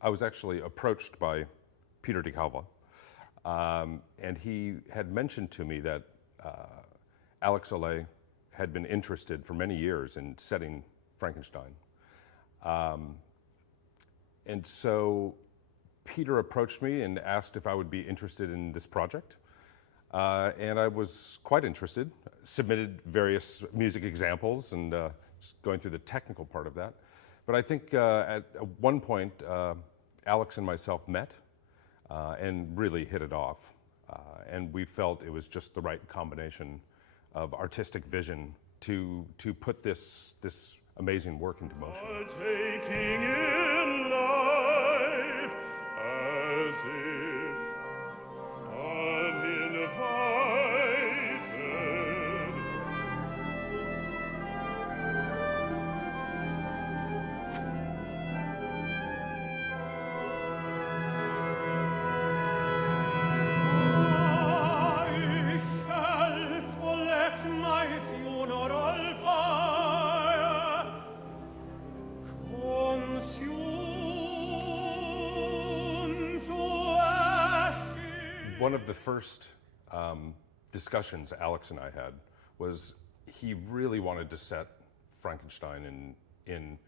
I was actually approached by Peter de Calva, and he had mentioned to me that Àlex Ollé had been interested for many years in setting Frankenstein. And so Peter approached me and asked if I would be interested in this project. And I was quite interested, submitted various music examples and just going through the technical part of that. But I think at one point, Àlex and myself met and really hit it off. And we felt it was just the right combination of artistic vision to put this amazing work into motion. Taking in life as if uninvited. I shall collect my funeral pyre, consume to ashes. One of the first discussions Àlex and I had was he really wanted to set Frankenstein in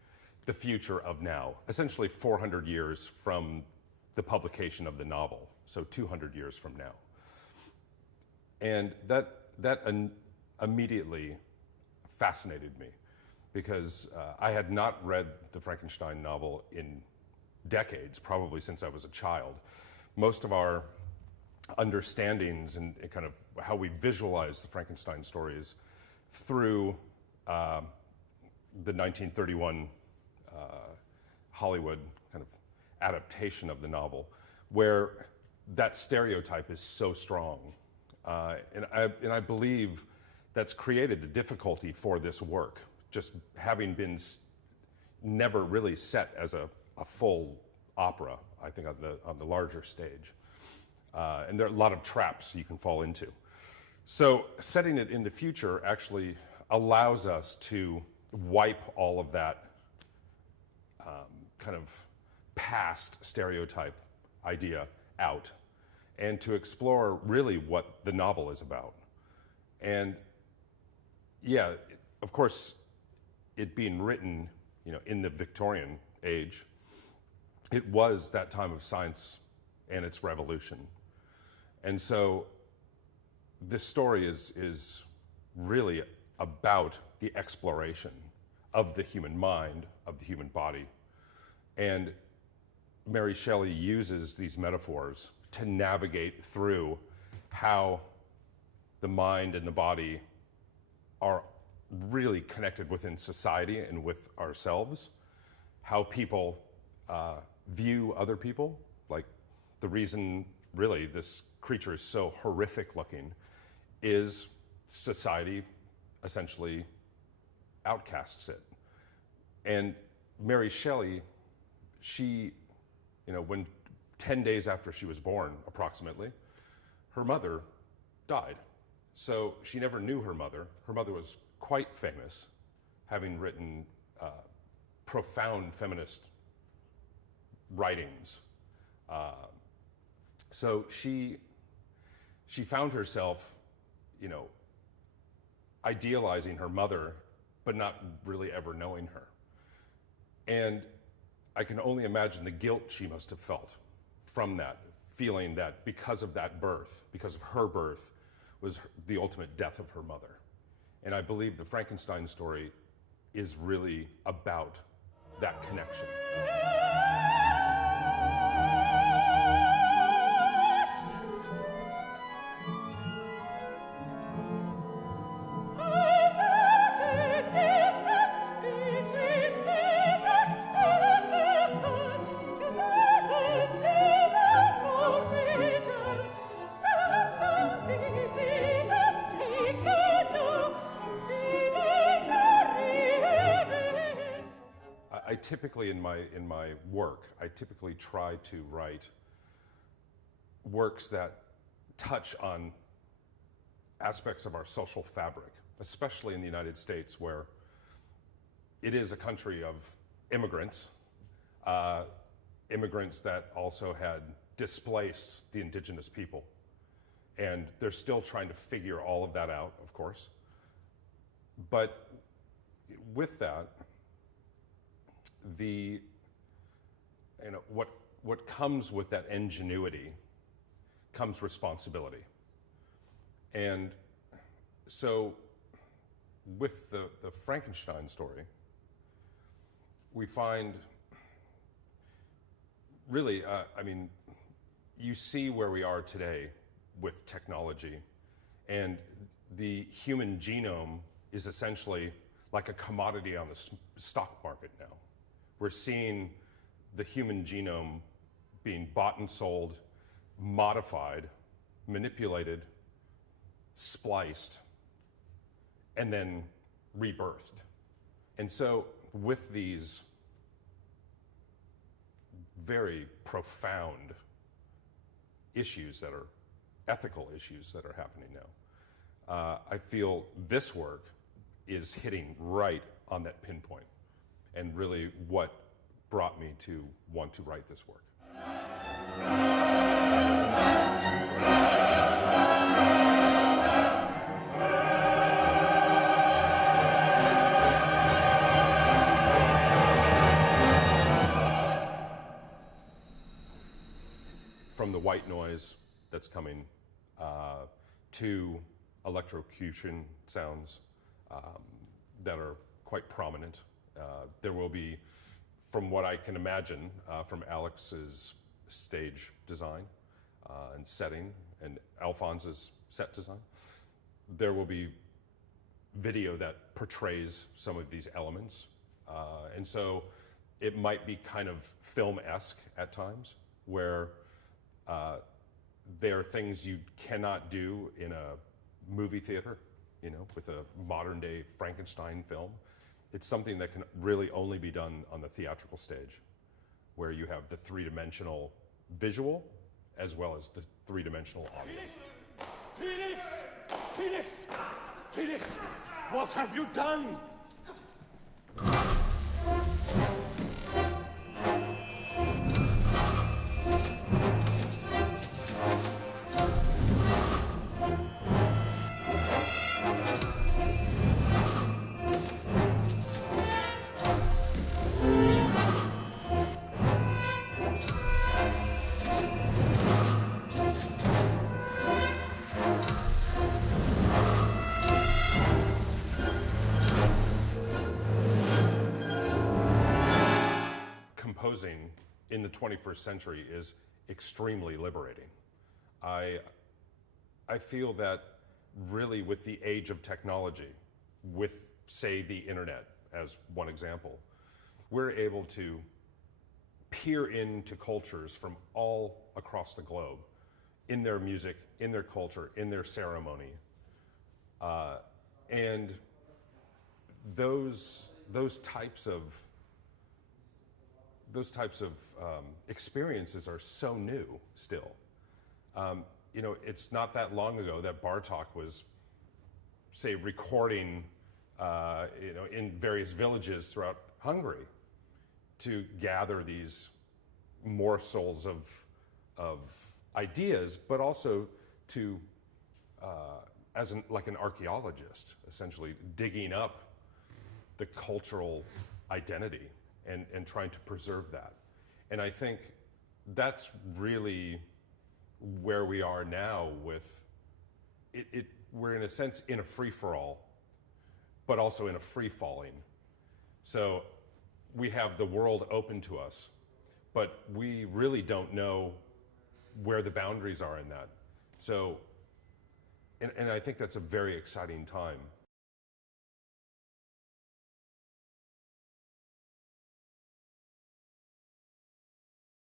the future of now, essentially 400 years from the publication of the novel, so 200 years from now. And that immediately fascinated me because I had not read the Frankenstein novel in decades, probably since I was a child. Most of our understandings and kind of how we visualize the Frankenstein stories through the 1931 Hollywood kind of adaptation of the novel, where that stereotype is so strong. And I believe that's created the difficulty for this work, just having been never really set as a full opera, I think, on the larger stage. And there are a lot of traps you can fall into. So setting it in the future actually allows us to wipe all of that kind of past stereotype idea out and to explore really what the novel is about. And yeah, of course, it being written, in the Victorian age, it was that time of science and its revolution. And so this story is really about the exploration of the human mind, of the human body. And Mary Shelley uses these metaphors to navigate through how the mind and the body are really connected within society and with ourselves, how people view other people. Like, the reason really this creature is so horrific looking is society essentially outcasts it. And Mary Shelley, she, when 10 days after she was born, approximately, her mother died. So she never knew her mother. Her mother was quite famous, having written profound feminist writings. So she found herself, idealizing her mother, but not really ever knowing her. And I can only imagine the guilt she must have felt from that, feeling that because of that birth, because of her birth, was the ultimate death of her mother. And I believe the Frankenstein story is really about that connection. Typically in my work, I typically try to write works that touch on aspects of our social fabric, especially in the United States, where it is a country of immigrants, immigrants that also had displaced the indigenous people. And they're still trying to figure all of that out, of course. But with that, what comes with that ingenuity comes responsibility. And so with the Frankenstein story, we find really, you see where we are today with technology, and the human genome is essentially like a commodity on the stock market now. We're seeing the human genome being bought and sold, modified, manipulated, spliced, and then rebirthed. And so with these very profound issues that are ethical issues that are happening now, I feel this work is hitting right on that pinpoint, and really what brought me to want to write this work. From the white noise that's coming to electrocution sounds that are quite prominent. There will be, from what I can imagine, from Alex's stage design and setting, and Alphonse's set design, there will be video that portrays some of these elements. And so it might be kind of film-esque at times, where there are things you cannot do in a movie theater, with a modern day Frankenstein film. It's something that can really only be done on the theatrical stage, where you have the three-dimensional visual as well as the three-dimensional audio. Felix! Felix! Felix! What have you done? Composing in the 21st century is extremely liberating. I feel that really with the age of technology, with, say, the internet as one example, we're able to peer into cultures from all across the globe, in their music, in their culture, in their ceremony. And those types of experiences are so new still. It's not that long ago that Bartók was, say, recording, in various villages throughout Hungary to gather these morsels of ideas, but also to, like an archaeologist, essentially digging up the cultural identity and trying to preserve that. And I think that's really where we are now with it. We're in a sense in a free-for-all, but also in a free-falling. So we have the world open to us, but we really don't know where the boundaries are in that. So, and I think that's a very exciting time